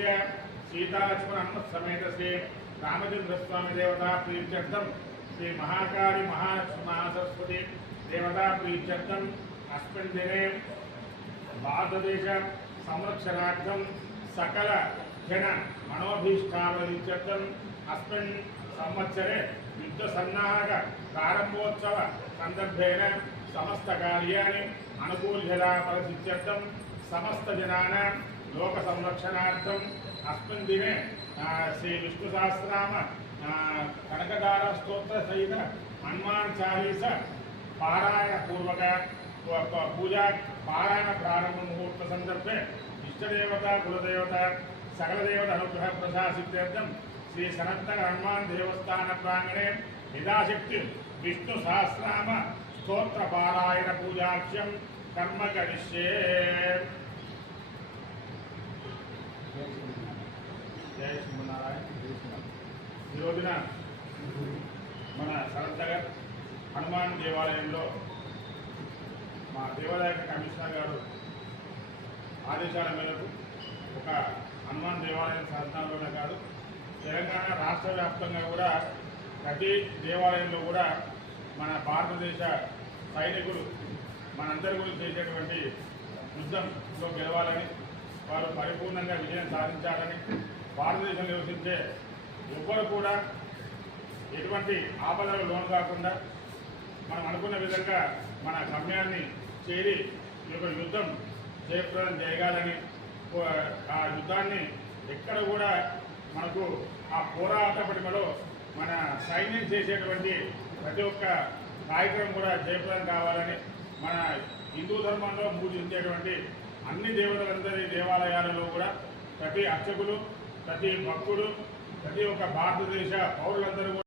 रामस्य सीतालक्ष्मण समेत श्री रामचंद्र स्वामी देवता प्रीत्यर्थम श्री महाकाली महासरस्वती देवता प्रीत्यर्थम अस्मिन् दिने भारतदेश संरक्षणार्थम सकल जन मनोभीष्टार्थम अस्मिन् संवत्सरे युद्ध सन्नाहक प्रारंभोत्सव संदर्भेन समस्त कार्याणि अनुकूल्यता परिसिद्ध्यर्थम समस्त जनानां लोक संरक्षणार्थम अस्मिन् दिने श्री विष्णु सहस्रनाम कनकदार स्तोत्र सहित हनुमान चालीसा पारायण पूर्वक पूजा पारायण प्रारंभ मुहूर्त संदर्भे इष्टदेवता कुलदेवता सकल देवता अनुग्रह प्रसादित्यर्थम श्री सनातन हनुमान देवस्थान प्रांगणे यथाशक्ति विष्णु सहस्रनाम स्तोत्र पारायण पूजाख्यम कर्म करिष्ये। जय श्रीमनारायण। ఈ రోజున మన సరళ హనుమాన్ దేవాలయంలో మా దేవాలయ కమిషనర్ గారు ఆదేశాల మేరకు ఒక హనుమాన్ దేవాలయం శాసనాల్లోనే కాదు తెలంగాణ రాష్ట్ర వ్యాప్తంగా కూడా ప్రతి దేవాలయంలో కూడా మన భారతదేశ సైనికులు మనందరి గురించి చేసేటువంటి యుద్ధంలో గెలవాలని వారు పరిపూర్ణంగా విజయం సాధించాలని భారతదేశంలో నివసించే ఎవ్వరు కూడా ఎటువంటి ఆపదలకు లోను కాకుండా మనం అనుకున్న విధంగా మన గమ్యాన్ని చేరి ఈ యొక్క యుద్ధం జయప్రదం చేయగాలని ఆ యుద్ధాన్ని ఎక్కడ కూడా మనకు ఆ పోరాట పటిమలో మన సైన్యం చేసేటువంటి ప్రతి ఒక్క కార్యక్రమం కూడా జయప్రదం కావాలని మన హిందూ ధర్మంలో పూజించేటువంటి అన్ని దేవతలందరి దేవాలయాలలో కూడా ప్రతి అర్చకులు ప్రతి భక్తుడు ప్రతి ఒక్క భారతదేశ పౌరులందరూ